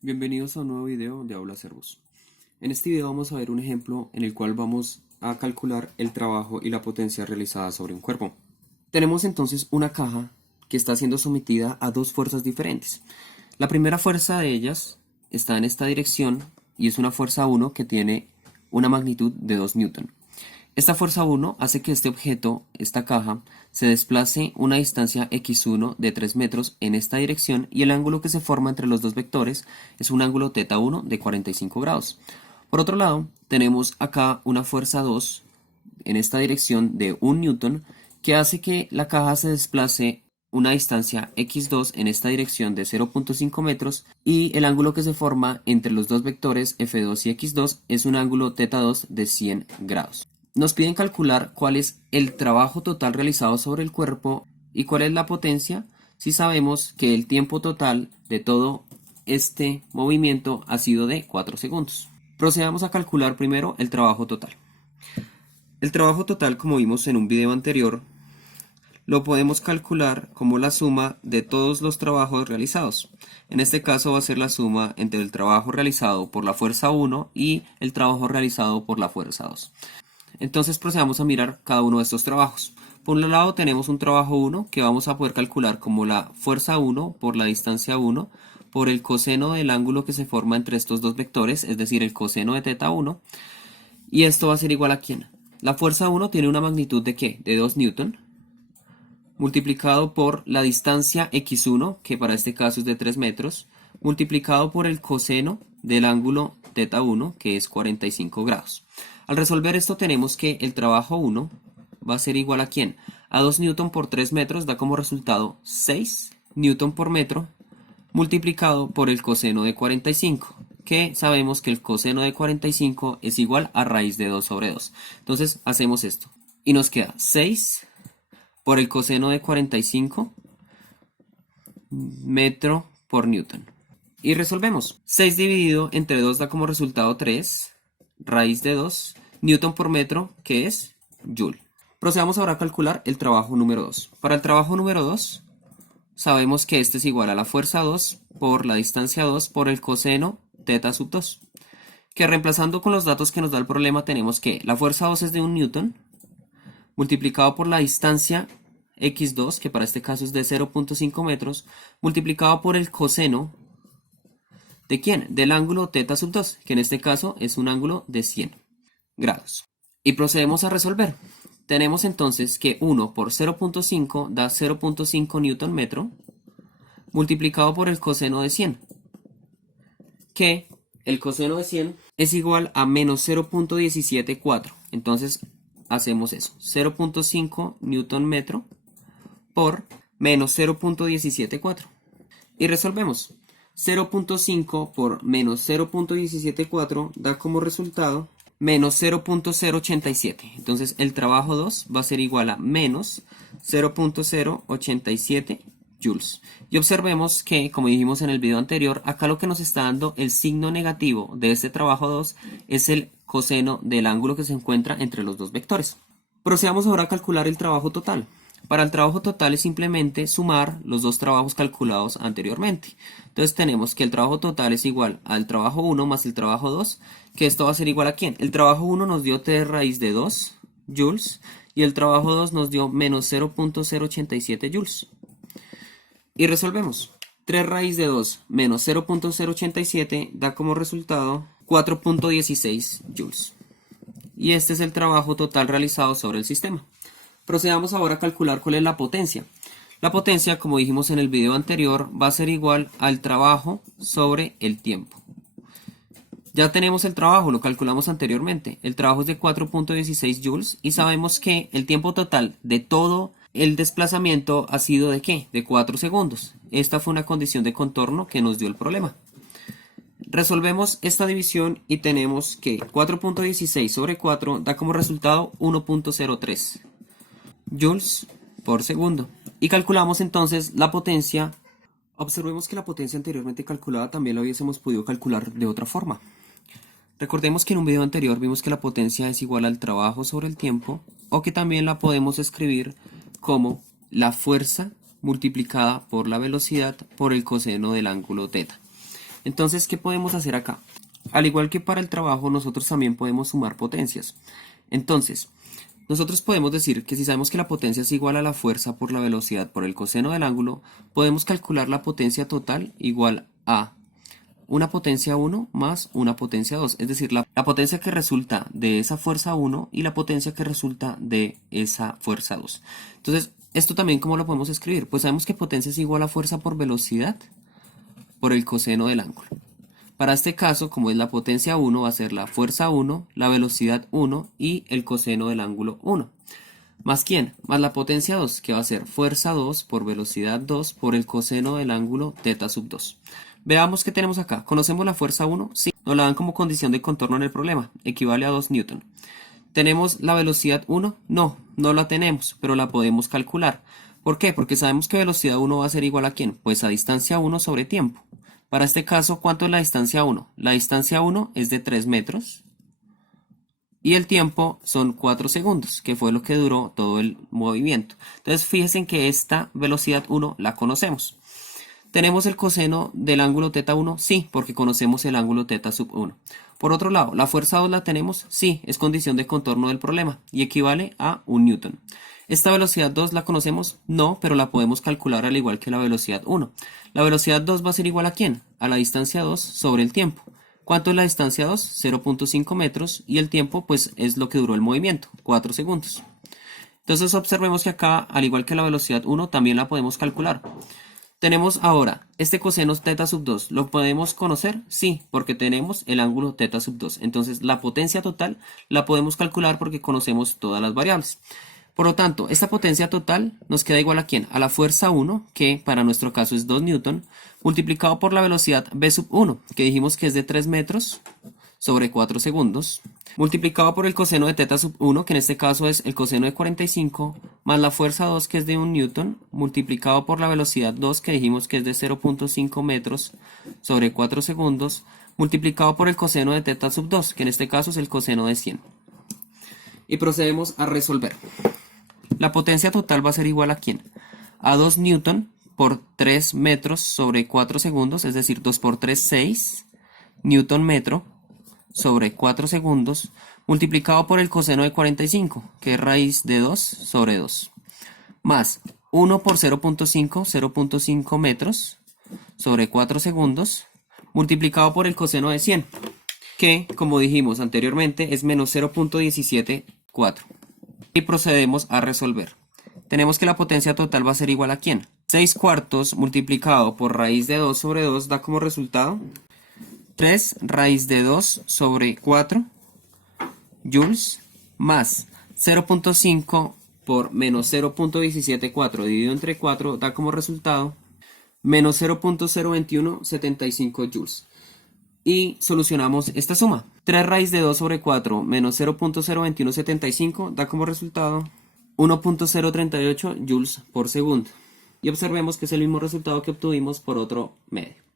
Bienvenidos a un nuevo video de Aula Servos. En este video vamos a ver un ejemplo en el cual vamos a calcular el trabajo y la potencia realizada sobre un cuerpo. Tenemos entonces una caja que está siendo sometida a dos fuerzas diferentes. La primera fuerza de ellas está en esta dirección y es una fuerza 1 que tiene una magnitud de 2 newton. Esta fuerza 1 hace que este objeto, esta caja, se desplace una distancia x1 de 3 metros en esta dirección y el ángulo que se forma entre los dos vectores es un ángulo θ1 de 45 grados. Por otro lado, tenemos acá una fuerza 2 en esta dirección de 1 newton que hace que la caja se desplace una distancia x2 en esta dirección de 0.5 metros y el ángulo que se forma entre los dos vectores f2 y x2 es un ángulo θ2 de 100 grados. Nos piden calcular cuál es el trabajo total realizado sobre el cuerpo y cuál es la potencia si sabemos que el tiempo total de todo este movimiento ha sido de 4 segundos. Procedamos a calcular primero el trabajo total. El trabajo total, como vimos en un video anterior, lo podemos calcular como la suma de todos los trabajos realizados. En este caso va a ser la suma entre el trabajo realizado por la fuerza 1 y el trabajo realizado por la fuerza 2. Entonces procedamos a mirar cada uno de estos trabajos. Por un lado tenemos un trabajo 1 que vamos a poder calcular como la fuerza 1 por la distancia 1 por el coseno del ángulo que se forma entre estos dos vectores, es decir, el coseno de θ1. Y esto va a ser igual a ¿quién? La fuerza 1 tiene una magnitud de ¿qué? De 2 newton, multiplicado por la distancia x1, que para este caso es de 3 metros, multiplicado por el coseno del ángulo θ1, que es 45 grados. Al resolver esto tenemos que el trabajo 1 va a ser igual a ¿quién? A 2 newton por 3 metros da como resultado 6 newton por metro multiplicado por el coseno de 45, que sabemos que el coseno de 45 es igual a raíz de 2 sobre 2. Entonces hacemos esto y nos queda 6 por el coseno de 45 metro por newton. Y resolvemos. 6 dividido entre 2 da como resultado 3, raíz de 2, newton por metro, que es joule. Procedamos ahora a calcular el trabajo número 2. Para el trabajo número 2, sabemos que este es igual a la fuerza 2 por la distancia 2 por el coseno θ sub 2. Que reemplazando con los datos que nos da el problema tenemos que la fuerza 2 es de 1 newton, multiplicado por la distancia x2, que para este caso es de 0.5 metros, multiplicado por el coseno ¿de quién? Del ángulo θ sub 2, que en este caso es un ángulo de 100 grados. Y procedemos a resolver. Tenemos entonces que 1 por 0.5 da 0.5 newton metro, multiplicado por el coseno de 100, que el coseno de 100 es igual a menos 0.174. Entonces hacemos eso, 0.5 newton metro por menos 0.174. Y resolvemos. 0.5 por menos 0.174 da como resultado menos 0.087. Entonces el trabajo 2 va a ser igual a menos 0.087 joules. Y observemos que, como dijimos en el video anterior, acá lo que nos está dando el signo negativo de este trabajo 2 es el coseno del ángulo que se encuentra entre los dos vectores. Procedamos ahora a calcular el trabajo total. Para el trabajo total es simplemente sumar los dos trabajos calculados anteriormente. Entonces tenemos que el trabajo total es igual al trabajo 1 más el trabajo 2, que esto va a ser igual a ¿quién? El trabajo 1 nos dio 3 raíz de 2 joules y el trabajo 2 nos dio menos 0.087 joules. Y resolvemos. 3 raíz de 2 menos 0.087 da como resultado 4.16 joules. Y este es el trabajo total realizado sobre el sistema. Procedamos ahora a calcular cuál es la potencia. La potencia, como dijimos en el video anterior, va a ser igual al trabajo sobre el tiempo. Ya tenemos el trabajo, lo calculamos anteriormente. El trabajo es de 4.16 joules y sabemos que el tiempo total de todo el desplazamiento ha sido ¿de qué? De 4 segundos. Esta fue una condición de contorno que nos dio el problema. Resolvemos esta división y tenemos que 4.16 sobre 4 da como resultado 1.03 joules por segundo. Y calculamos entonces la potencia. Observemos que la potencia anteriormente calculada también la hubiésemos podido calcular de otra forma. Recordemos que en un video anterior vimos que la potencia es igual al trabajo sobre el tiempo, o que también la podemos escribir como la fuerza multiplicada por la velocidad por el coseno del ángulo θ. Entonces, ¿qué podemos hacer acá? Al igual que para el trabajo, nosotros también podemos sumar potencias. Entonces, nosotros podemos decir que si sabemos que la potencia es igual a la fuerza por la velocidad por el coseno del ángulo, podemos calcular la potencia total igual a una potencia 1 más una potencia 2, es decir, la potencia que resulta de esa fuerza 1 y la potencia que resulta de esa fuerza 2. Entonces, esto también, ¿cómo lo podemos escribir? Pues sabemos que potencia es igual a fuerza por velocidad por el coseno del ángulo. Para este caso, como es la potencia 1, va a ser la fuerza 1, la velocidad 1 y el coseno del ángulo 1. ¿Más quién? Más la potencia 2, que va a ser fuerza 2 por velocidad 2 por el coseno del ángulo θ sub 2. Veamos qué tenemos acá. ¿Conocemos la fuerza 1? Sí, nos la dan como condición de contorno en el problema. Equivale a 2 newton. ¿Tenemos la velocidad 1? No la tenemos, pero la podemos calcular. ¿Por qué? Porque sabemos que velocidad 1 va a ser igual a ¿quién? Pues a distancia 1 sobre tiempo. Para este caso, ¿cuánto es la distancia 1? La distancia 1 es de 3 metros y el tiempo son 4 segundos, que fue lo que duró todo el movimiento. Entonces, fíjense que esta velocidad 1 la conocemos. ¿Tenemos el coseno del ángulo θ1? Sí, porque conocemos el ángulo θ sub 1. Por otro lado, ¿la fuerza 2 la tenemos? Sí, es condición de contorno del problema y equivale a 1 newton. ¿Esta velocidad 2 la conocemos? No, pero la podemos calcular al igual que la velocidad 1. La velocidad 2 va a ser igual a ¿quién? A la distancia 2 sobre el tiempo. ¿Cuánto es la distancia 2? 0.5 metros y el tiempo pues es lo que duró el movimiento, 4 segundos. Entonces observemos que acá, al igual que la velocidad 1, también la podemos calcular. Tenemos ahora este coseno θ sub 2. ¿Lo podemos conocer? Sí, porque tenemos el ángulo θ sub 2. Entonces la potencia total la podemos calcular porque conocemos todas las variables. Por lo tanto, esta potencia total nos queda igual a ¿quién? A la fuerza 1, que para nuestro caso es 2 newton, multiplicado por la velocidad v sub 1, que dijimos que es de 3 metros sobre 4 segundos, multiplicado por el coseno de θ sub 1, que en este caso es el coseno de 45, más la fuerza 2, que es de 1 newton, multiplicado por la velocidad 2, que dijimos que es de 0.5 metros sobre 4 segundos, multiplicado por el coseno de θ sub 2, que en este caso es el coseno de 100. Y procedemos a resolver. La potencia total va a ser igual a ¿quién? A 2 newton por 3 metros sobre 4 segundos, es decir, 2 por 3, 6 newton metro sobre 4 segundos, multiplicado por el coseno de 45, que es raíz de 2 sobre 2, más 1 por 0.5, 0.5 metros sobre 4 segundos, multiplicado por el coseno de 100, que, como dijimos anteriormente, es menos 0.174. Y procedemos a resolver. Tenemos que la potencia total va a ser igual a ¿quién? 6 cuartos multiplicado por raíz de 2 sobre 2 da como resultado 3 raíz de 2 sobre 4 joules más 0.5 por menos 0.174 dividido entre 4 da como resultado menos 0.02175 joules. Y solucionamos esta suma. 3 raíz de 2 sobre 4 menos 0.02175 da como resultado 1.038 joules por segundo. Y observemos que es el mismo resultado que obtuvimos por otro medio.